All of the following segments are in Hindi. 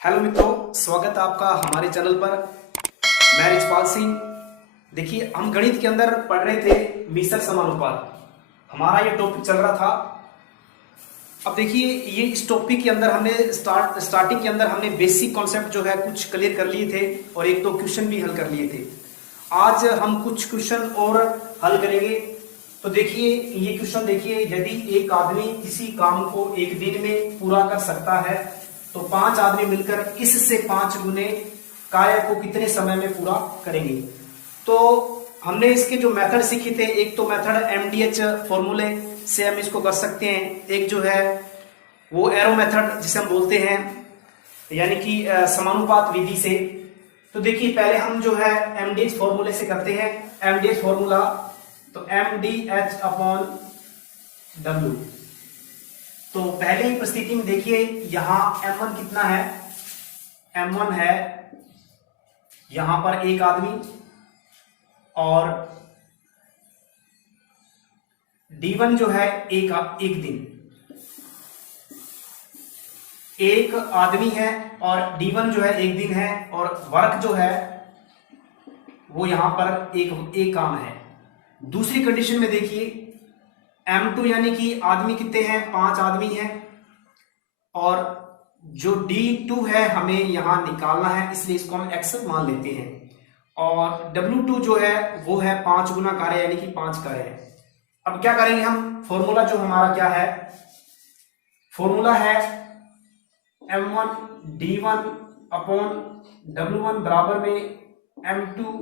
हेलो मित्रों, स्वागत है आपका हमारे चैनल पर। मैं रिचपाल सिंह। देखिए, हम गणित के अंदर पढ़ रहे थे मीसर समानुपात। हमारा ये टॉपिक चल रहा था। अब देखिए, ये इस टॉपिक के अंदर हमने स्टार्टिंग के अंदर हमने बेसिक कॉन्सेप्ट जो है कुछ क्लियर कर लिए थे और एक दो क्वेश्चन भी हल कर लिए थे। आज हम कुछ क्वेश्चन और हल करेंगे। तो देखिए, ये क्वेश्चन देखिए, यदि एक आदमी किसी काम को एक दिन में पूरा कर सकता है तो 5 आदमी मिलकर इससे 5 गुने कार्य को कितने समय में पूरा करेंगे। तो हमने इसके जो मेथड सीखे थे, एक तो मेथड एमडीएच फॉर्मूले से हम इसको कर सकते हैं, एक जो है वो एरो मेथड जिसे हम बोलते हैं, यानी कि समानुपात विधि से। तो देखिए, पहले हम जो है एमडीएच फॉर्मूले से करते हैं। एमडीएच फॉर्मूला तो एमडीएच अपॉन डब्ल्यू। तो पहले ही परिस्थिति में देखिए, यहां M1 कितना है, M1 है यहां पर एक आदमी, और D1 जो है एक दिन, एक आदमी है और D1 जो है एक दिन है, और वर्क जो है वो यहां पर एक काम है। दूसरी कंडीशन में देखिए, M2 यानी कि आदमी कितने हैं, 5 आदमी हैं, और जो D2 है हमें यहां निकालना है, इसलिए इसको हम x मान लेते हैं। और W2 जो है वो है 5 गुना कार्य, यानी कि 5 कार्य है। अब क्या करेंगे हम, फॉर्मूला जो हमारा क्या है, फॉर्मूला है M1 D1 अपॉन W1 बराबर में M2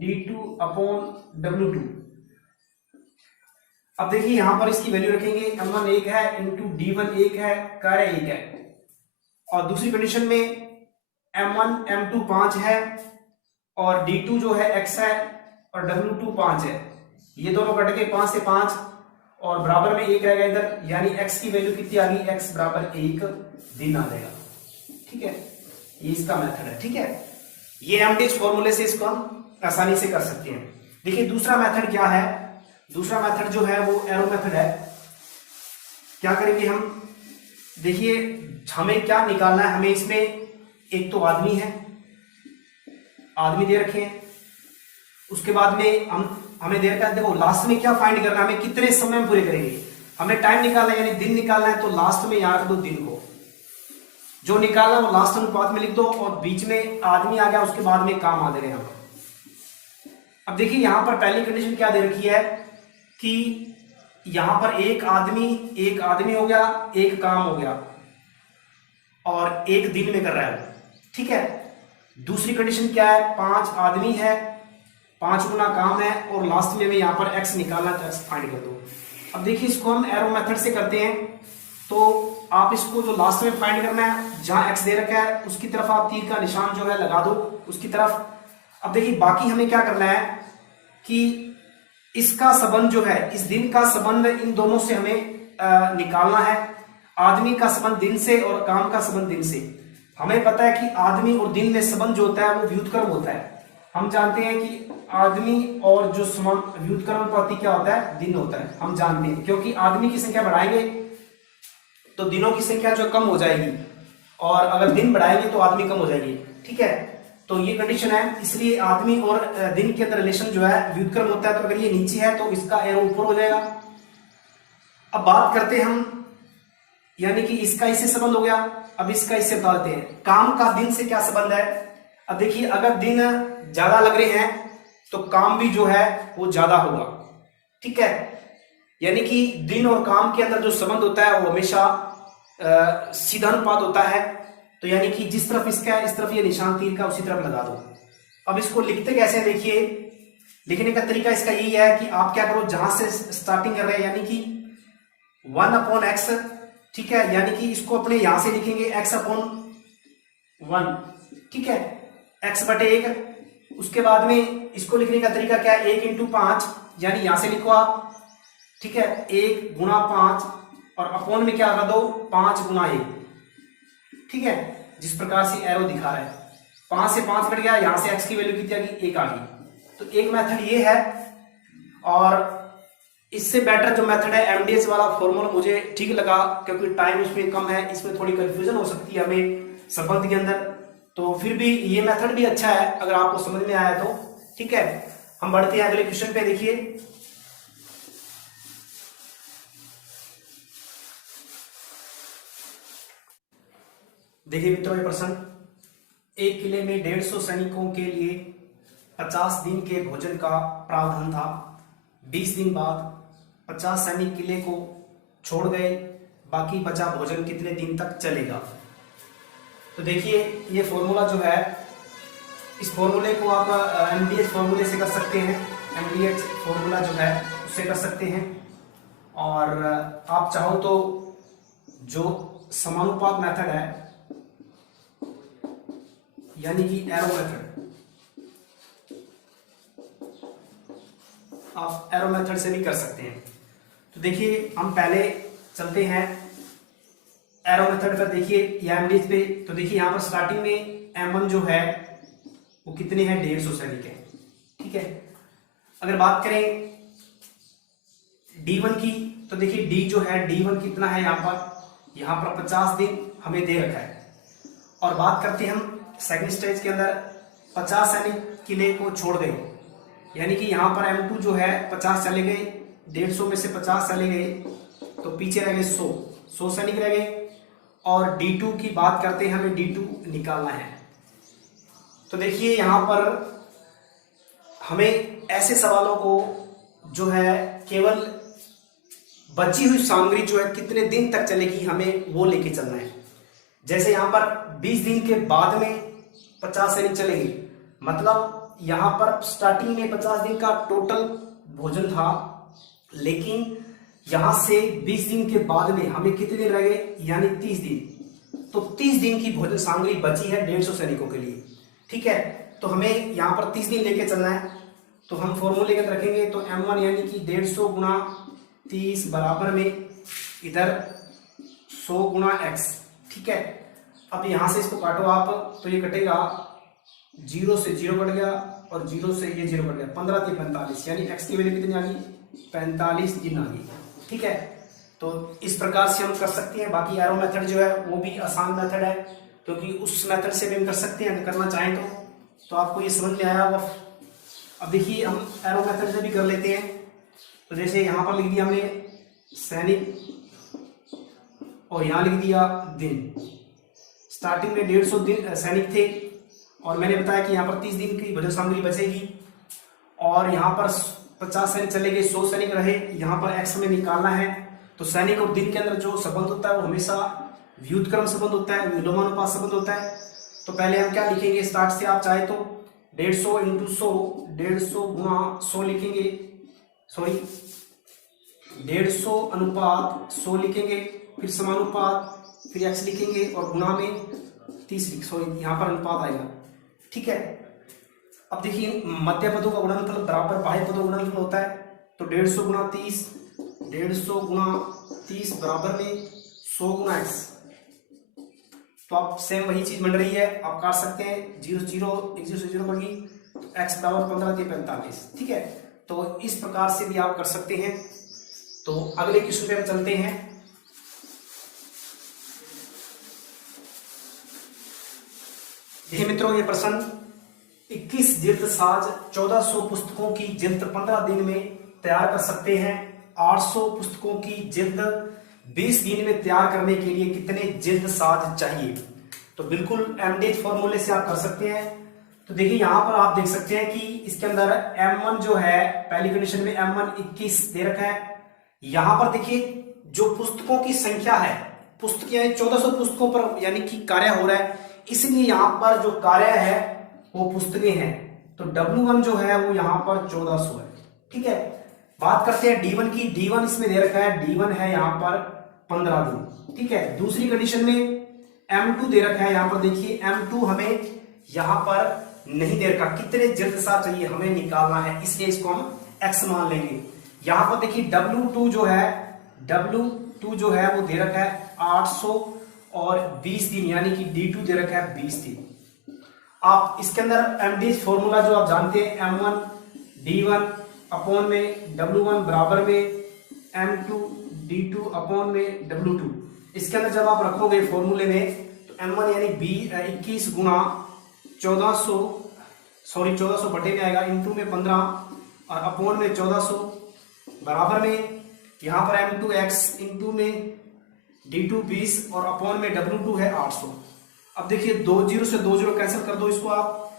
D2 अपॉन W2। अब देखिए, यहां पर इसकी वैल्यू रखेंगे, M1 1 है इंटू D1 1 है, कार्य 1 है। और दूसरी कंडीशन में M1 M2 5 है और D2 जो है x है और W2 5 है। ये दोनों कट के 5 से 5 और बराबर में 1 रहेगा इधर, यानी x की वैल्यू कितनी आ गई, x बराबर 1 दिन आ जाएगा। ठीक है, ये इसका मेथड है। ठीक है, ये एमडीएच फॉर्मूले से इसको हम आसानी से कर सकते हैं। देखिए, दूसरा मेथड क्या है, दूसरा मेथड जो है वो एरो मेथड है। क्या करेंगे हम, देखिए हमें क्या निकालना है, हमें इसमें एक तो आदमी है, आदमी दे रखे हैं, उसके बाद में हमें दे रखा है, देखो लास्ट में क्या फाइंड करना है, हमें कितने समय में पूरे करेंगे, हमें टाइम निकालना है, यानी दिन निकालना है। तो लास्ट में यहां रख दो दिन को, जो निकालना है वो लास्ट अनुपात में लिख दो, और बीच में आदमी आ गया, उसके बाद में काम आ जाएगा। अब देखिए, यहां पर पहली कंडीशन क्या दे रखी है कि यहां पर एक आदमी हो गया, एक काम हो गया, और एक दिन में कर रहा है। ठीक है, दूसरी कंडीशन क्या है, 5 आदमी है, 5 गुना काम है, और लास्ट में हमें यहां पर x निकालना, तो x फाइंड कर दो। अब देखिए, इसको हम एरो मेथड से करते हैं। तो आप इसको जो लास्ट में फाइंड करना है, जहां x दे रखा है उसकी तरफ आप तीर का निशान जो है लगा दो, उसकी तरफ। अब देखिए, बाकी हमें क्या करना है कि इसका संबंध जो है, इस दिन का संबंध इन दोनों से हमें निकालना है। आदमी का संबंध दिन से और काम का संबंध दिन से। हमें पता है कि आदमी और दिन में संबंध जो होता है वो व्युत्क्रम होता है। हम जानते हैं कि आदमी और जो व्युत्क्रम प्रति क्या होता है, दिन होता है। हम जानते हैं, क्योंकि आदमी की संख्या बढ़ाएंगे तो दिनों की संख्या जो कम हो जाएगी, और अगर दिन बढ़ाएंगे तो आदमी कम हो जाएगी। ठीक है, तो ये कंडीशन है, इसलिए आदमी और दिन के अंदर रिलेशन जो है व्युत्क्रम होता है। तो अगर ये नीचे है तो इसका एरो ऊपर हो जाएगा। अब बात करते हैं हम, यानी कि इसका इससे संबंध हो गया, अब इसका इससे बताते हैं काम का दिन से क्या संबंध है। अब देखिए, अगर दिन ज्यादा लग रहे हैं तो काम भी जो है वो ज्यादा होगा। ठीक है, यानी कि दिन और काम के अंदर जो संबंध होता है वो हमेशा सीधा अनुपात होता है। तो यानी कि जिस तरफ इसका है, इस तरफ ये निशान तीर का उसी तरफ लगा दो। अब इसको लिखते कैसे, देखिए लिखने का तरीका इसका यही है कि आप क्या करो, जहां से स्टार्टिंग कर रहे हैं, यानी कि 1/x। ठीक है, यानी कि इसको अपने यहां से लिखेंगे x/1। ठीक है, x/1। उसके बाद में इसको लिखने का तरीका क्या है, 1 × 5, यानी यहां से लिखो आप। ठीक है, 1 गुणा 5, और अपॉन में क्या कर दो, 5 गुना 1। ठीक है, जिस प्रकार से एरो दिखा रहा है, 5 से 5 कट गया, यहां से x की वैल्यू कितनी आ गई, 1 आ गई। तो एक मेथड ये है, और इससे बेटर जो मेथड है एमडीएच वाला फॉर्मूला मुझे ठीक लगा, क्योंकि टाइम उसमें कम है, इसमें थोड़ी कंफ्यूजन हो सकती है हमें, संबंध के अंदर। तो फिर भी ये मेथड भी अच्छा है अगर आपको समझ में आया तो। ठीक है, हम बढ़ते हैं अगले क्वेश्चन पे। देखिए मित्रों, ये प्रश्न, एक किले में 150 सैनिकों के लिए 50 दिन के भोजन का प्रावधान था। 20 दिन बाद 50 सैनिक किले को छोड़ गए, बाकी बचा भोजन कितने दिन तक चलेगा? तो देखिए ये फॉर्मूला जो है, इस फॉर्मूले को आप एमडीएच फॉर्मूले से कर सकते हैं। एमडीएच फॉर्मूला जो है उससे कर सकते हैं, और आप चाहो तो जो समानुपात मेथड है, यानी कि एरो मेथड, आप एरो मेथड से भी कर सकते हैं। तो देखिए हम पहले चलते हैं एरो मेथड पर। देखिए या एमडीएच पे, तो देखिए यहाँ पर स्टार्टिंग में M1 जो है वो कितने हैं, 150 सैनिक है। ठीक है, अगर बात करें D1 की, तो देखिए D जो है, D1 कितना है यहाँ पर 50 दिन हमें दे रखा है। और बात करते हैं हम सेकंड स्टेज के अंदर, 50 सैनिक किले को छोड़ गए, यानी कि यहाँ पर M2 जो है 50 चले गए, 150 में से 50 चले गए, तो पीछे रह गए 100 सैनिक रह गए। और D2 की बात करते हैं, हमें D2 निकालना है। तो देखिए यहाँ पर हमें ऐसे सवालों को जो है केवल बची हुई सामग्री जो है कितने दिन तक चलेगी, हमें वो लेके चलना है। जैसे यहाँ पर 20 दिन के बाद में 50 सैनिक चलेंगे, मतलब यहाँ पर स्टार्टिंग में 50 दिन का टोटल भोजन था, लेकिन यहां से 20 दिन के बाद में हमें कितने दिन रह गए, यानी 30 दिन। तो 30 दिन की भोजन सामग्री बची है 150 सैनिकों के लिए। ठीक है, तो हमें यहाँ पर 30 दिन लेके चलना है। तो हम फॉर्मूले के अंदर रखेंगे, तो M1 यानी कि 150 गुणा 30 बराबर में इधर 100 गुणा x। ठीक है, अब यहां से इसको काटो आप, तो ये कटेगा 0 से 0 कट गया, और 0 से ये 0 कट गया, 15 3 45, यानी x की वैल्यू कितनी आ गई, 45 दिन आ गई। ठीक है, तो इस प्रकार से हम कर सकते हैं। बाकी एरो मेथड जो है वो भी आसान मेथड है, क्योंकि उस मेथड से भी हम कर सकते हैं अगर करना चाहें तो आपको ये समझ में आया होगा। अब देखिए हम एरो मेथड से भी कर लेते हैं। तो जैसे यहाँ पर लिख दिया हमने सैनिक, और यहाँ लिख दिया दिन। स्टार्टिंग में 150 दिन सैनिक थे, और मैंने बताया कि यहाँ पर 30 दिन की भोजन सामग्री बचेगी, और यहाँ पर 50 सैनिक चले गए, 100 सैनिक रहे। यहाँ पर x में निकालना है, तो सैनिक और दिन के अंदर जो संबंध होता है वो हमेशा व्युत्क्रम संबंध होता है, विलोमानुपात संबंध होता है। तो पहले हम क्या लिखेंगे, स्टार्ट से आप चाहे तो 150 इंटू 100, 150 गुणा 100 लिखेंगे, सॉरी 150 अनुपात 100 लिखेंगे, फिर समानुपात, फिर x लिखेंगे, और गुणा में 30, सॉरी यहाँ पर अनुपात आएगा। ठीक है, अब देखिए मध्य पदों का गुणनफल बराबर बाह्य पदों का गुणनफल होता है। तो 150 गुणा 30, 150 गुणा 30 बराबर में 100 गुणा x। तो आप सेम वही चीज बन रही है, आप काट सकते हैं, 0 0 1 0 से 0 बन गई, तो x बराबर 15 3 45। ठीक है, तो इस प्रकार से भी आप कर सकते हैं। तो अगले क्वेश्चन पे हम चलते हैं। देखिए मित्रों, ये प्रश्न 21 जिल्द साज 1400 पुस्तकों की जिल्द 15 दिन में तैयार कर सकते हैं। 800 पुस्तकों की जिल्द 20 दिन में तैयार करने के लिए कितने जिल्द साज चाहिए? तो बिल्कुल एमडीएच फॉर्मूले से आप कर सकते हैं। तो देखिए यहाँ पर आप देख सकते हैं कि इसके अंदर M1 जो है, पहली कंडीशन में M1 21 दे रखा है। यहाँ पर देखिए जो पुस्तकों की संख्या है, पुस्तकें 1400 पुस्तकों पर यानी कि कार्य हो रहा है, इसलिए यहाँ पर जो कार्य है वो पुस्तकें हैं। तो W1 जो है वो यहाँ पर 1400 है। ठीक है, बात करते हैं D1 की। D1 इसमें दे रखा है, D1 है यहाँ पर 15 दिन। ठीक है, दूसरी कंडीशन में M2 दे रखा है। यहाँ पर देखिए M2 हमें यहाँ पर नहीं दे रखा, कितने जिल्द साज चाहिए हमें निकालना है, इसलिए इसको हम x मान लेंगे। यहाँ पर देखिए W2 जो है वो दे रखा है 800 और 20 दिन, यानी कि D2 दे रखा है 20 दिन। आप इसके अंदर एमडीएच फॉर्मूला जो आप जानते हैं, M1 D1 अपॉन में W1 बराबर में M2 D2 अपॉन में W2। इसके अंदर जब आप रखोगे फॉर्मूले में, तो m1 यानी 21 गुना 1400 बटे में आएगा, इंटू में 15 और अपोन में 1400 बराबर में यहाँ पर m2x इंटू में d2 20 और अपोन में w2 है 800। अब देखिए 2 0 से 2 0 कैंसिल कर दो इसको आप,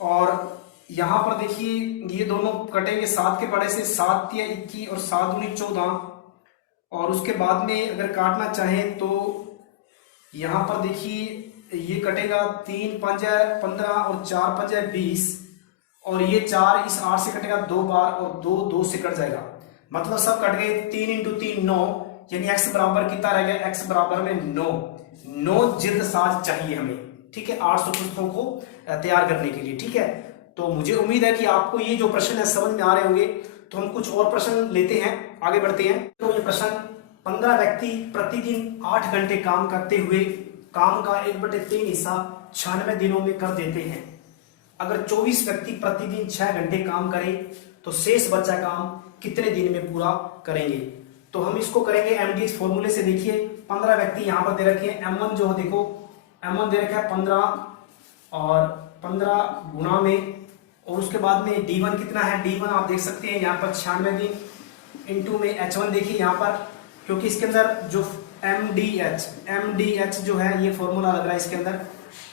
और यहाँ पर देखिए ये दोनों कटेंगे 7 के पड़े से, 7 या 21 और 7 दूनी 14, और उसके बाद में अगर काटना चाहें तो यहाँ पर देखिए ये कटेगा 3 5 15 और 4 5 20, और ये 4 इस 8 से कटेगा 2 बार और 2 2 से कट जाएगा, मतलब सब कट गए। 3 इंटू 3 9, यानी x बराबर कितना रह गया, x बराबर में 9 जिल्द साज चाहिए हमें, ठीक है, 800 पुस्तकों को तैयार करने के लिए, ठीक है। तो मुझे उम्मीद है कि आपको ये जो प्रश्न है समझ में आ रहे होंगे। तो हम कुछ और प्रश्न लेते हैं, आगे बढ़ते हैं। तो ये प्रश्न 15 व्यक्ति प्रतिदिन 8 घंटे काम करते हुए काम का 1/3 हिस्सा 96 दिनों में कर देते हैं। अगर 24 व्यक्ति प्रतिदिन 6 घंटे काम करें तो शेष बचा काम कितने दिन में पूरा करेंगे। तो हम इसको करेंगे एमडीएच फॉर्मूले से। देखिए 15 व्यक्ति यहाँ पर दे रखे हैं, m1 जो देखो m1 दे रखा है 15 और 15 गुना में, और उसके बाद में d1 कितना है, d1 आप देख सकते हैं यहाँ पर 96 दिन इंटू में h1 देखिए यहाँ पर, क्योंकि इसके अंदर जो mdh जो है ये फॉर्मूला लग रहा है इसके अंदर,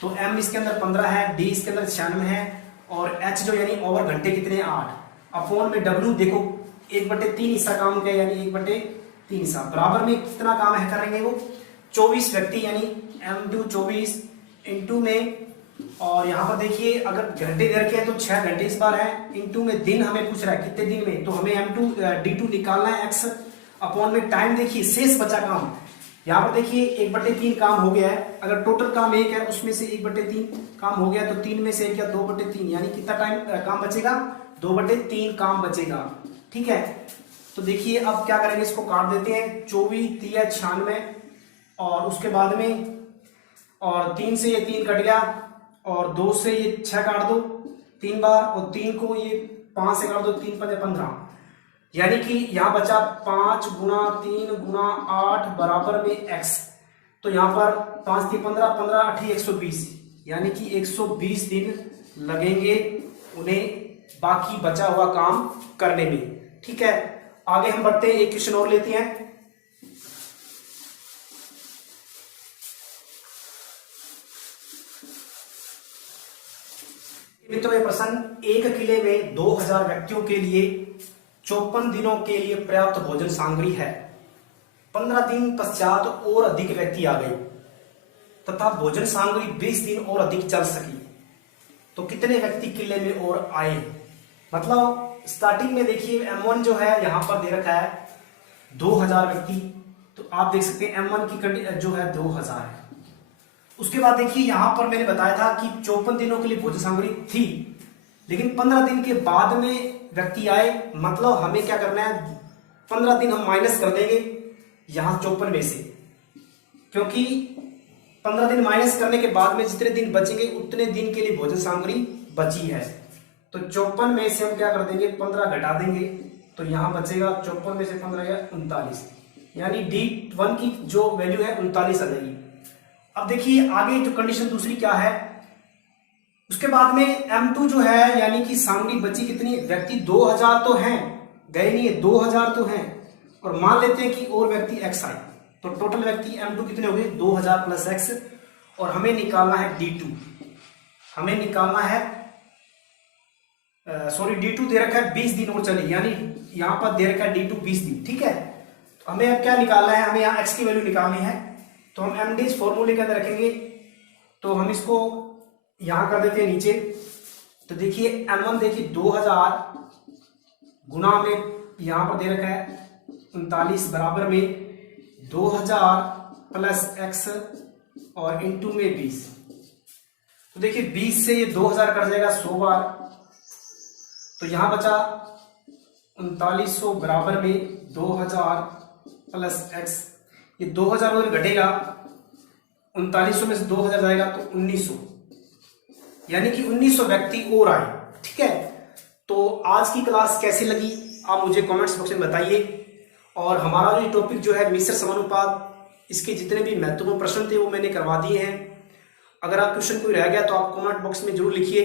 तो m इसके अंदर 15 है, d इसके अंदर 96 है, और h जो यानी ओवर घंटे कितने 8, अपोन में w देखो 1/3 हिस्सा काम का, यानी 1/3 हिस्सा बराबर में कितना काम है करेंगे वो 24 व्यक्ति, यानी m2 24 इंटू में, और यहाँ पर देखिए अगर घंटे दे रखे हैं तो 6 घंटे इस बार है, इंटू में दिन हमें पूछ रहा है कितने दिन में, तो हमें m2 d2 निकालना है x अपॉन में टाइम। देखिए शेष बचा काम, यहाँ पर देखिए 1/3 काम हो गया है, अगर टोटल काम 1 है उसमें से 1/3 काम हो गया तो 3 में से 1 या 2/3, यानी कितना टाइम काम बचेगा 2/3 काम बचेगा, ठीक है। तो देखिए अब क्या करेंगे, इसको काट देते हैं, 24 3 96 और उसके बाद में, और 3 से ये 3 कट गया, और 2 से ये 6 काट दो 3 बार, और 3 को ये 5 से काट दो 3 5 15, यानी कि यहाँ बचा 5 गुना 3 गुना 8 बराबर में x। तो यहाँ पर 5 3 15 15 8 120, यानी कि 120 दिन लगेंगे उन्हें बाकी बचा हुआ काम करने में, ठीक है। आगे हम बढ़ते हैं, एक क्वेश्चन और लेते हैं। मित्रों ये प्रश्न, एक किले में 2000 व्यक्तियों के लिए 54 दिनों के लिए पर्याप्त भोजन सामग्री है। 15 दिन पश्चात और अधिक व्यक्ति आ गए तथा भोजन सामग्री 20 दिन और अधिक चल सकी, तो कितने व्यक्ति किले में और आए। मतलब स्टार्टिंग में देखिए m1 जो है यहाँ पर दे रखा है 2000 व्यक्ति, तो आप देख सकते हैं m1 की जो है 2000 है। उसके बाद देखिए यहाँ पर मैंने बताया था कि 54 दिनों के लिए भोजन सामग्री थी, लेकिन 15 दिन के बाद में व्यक्ति आए, मतलब हमें क्या करना है 15 दिन हम माइनस कर देंगे यहाँ 54 में से, क्योंकि 15 दिन माइनस करने के बाद में जितने दिन बचेंगे उतने दिन के लिए भोजन सामग्री बची है। तो 54 में से हम क्या कर देंगे 15 घटा देंगे, तो यहाँ बचेगा 54 में से 15 या 39, यानी D1 की जो वैल्यू है 39 आ जाएगी। अब देखिए आगे जो कंडीशन दूसरी क्या है, उसके बाद में M2 जो है यानी कि सामग्री बची कितनी, व्यक्ति 2000 तो हैं, गए नहीं है 2000 तो हैं, और मान लेते हैं कि और व्यक्ति x आए, तो टोटल व्यक्ति M2 कितने हो गए 2000 प्लस x, और हमें निकालना है D2, हमें निकालना है D2 दे रखा है 20 दिन और चले, यानी यहाँ पर दे रखा है D2 20 दिन, ठीक है। तो हमें अब क्या निकालना है, हमें यहाँ x की वैल्यू निकालनी है, तो हम एमडीएच फॉर्मूले के अंदर रखेंगे, तो हम इसको यहां कर देते हैं नीचे। तो देखिए m1 देखिए 2000 गुना में यहां पर दे रखा है 39 बराबर में 2000 प्लस x और इंटू में 20। तो देखिए 20 से ये 2000 कट जाएगा 100 बार, तो यहां बचा 3900 बराबर में 2000 प्लस x, ये 2000 उधर घटेगा, 3900 में से 2000 जाएगा तो 1900, यानी कि 1900 व्यक्ति और आए, ठीक है। तो आज की क्लास कैसी लगी आप मुझे कमेंट्स बॉक्स में बताइए, और हमारा जो टॉपिक जो है मिश्र समानुपात, इसके जितने भी महत्वपूर्ण प्रश्न थे वो मैंने करवा दिए हैं। अगर आप क्वेश्चन कोई रह गया तो आप कमेंट बॉक्स में जरूर लिखिए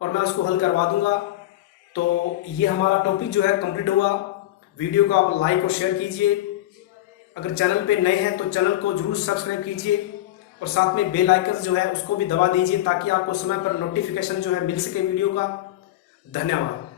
और मैं उसको हल करवा दूंगा। तो ये हमारा टॉपिक जो है कंप्लीट हुआ। वीडियो को आप लाइक और शेयर कीजिए। अगर चैनल पे नए हैं तो चैनल को जरूर सब्सक्राइब कीजिए और साथ में बेल आइकन जो है उसको भी दबा दीजिए ताकि आपको समय पर नोटिफिकेशन जो है मिल सके वीडियो का। धन्यवाद।